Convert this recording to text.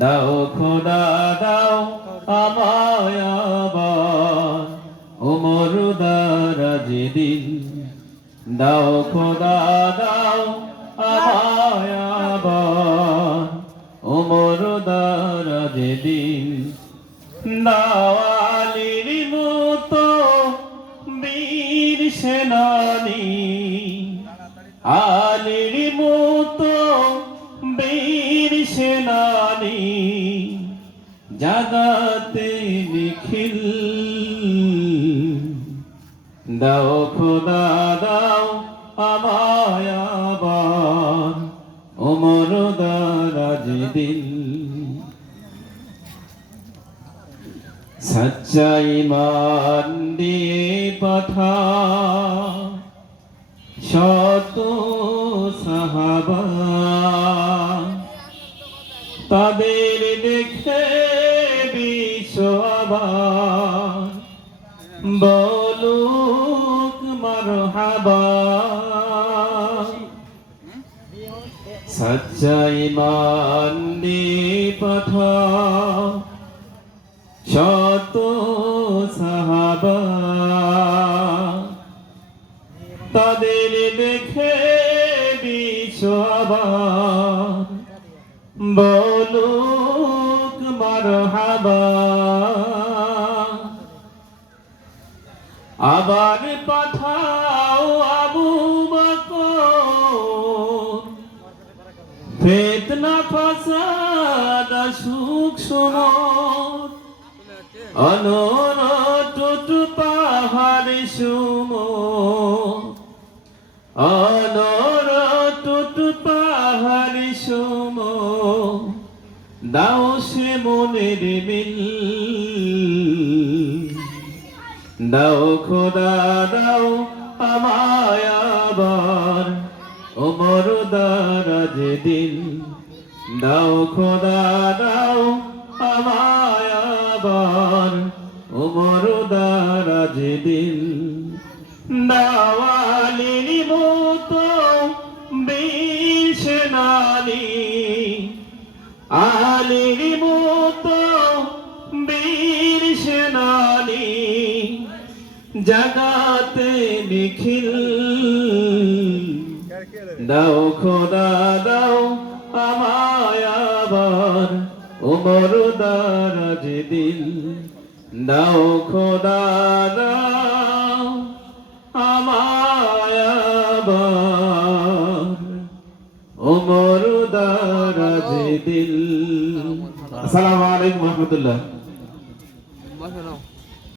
দাও খোদা দাও আমায় আবার ওমর দারাজ দিন দাও খোদা দাও আমায় আবার ওমর দারাজ দিন দাও আলীর মতো বীর সেনানী আলীর মতো বীর সেনানী জাগাতে নিখিল দাও খোদা দাও আমায় আবার ওমর দারাজ দিন সচ্চা ঈমান দিয়ে পাঠা শত সাহাবা তাদের দেখে বিশ্ববার বলুক মারহাবা সচ্চা ঈমান দিয়ে পাঠা শত সাহাবা তাদের দেখে বিশ্ববার বলুক মারহাবা আবার পাঠাও আবু বকর ফিতনা ফাসাদ সুখ সুমন অনরট পাহাড় সুমন অনরট পাহাড় সুমন দাও সে মনের মিল দাও খোদা দাও আমায় আবার ওমর দারাজ দিন দাও খোদা দাও আমায় আবার ওমর দারাজ দিন দাও আলীর মতো বীর সেনানী আলীর মতো বীর সেনানী জাগাতে নিখিল দাও খোদা দাও আমায় আবার ওমর দারাজ দিন দাও খোদা দাও আমায় আবার ওমর দারাজ দিন। আসসালামু আলাইকুম ওয়া রাহমাতুল্লাহ।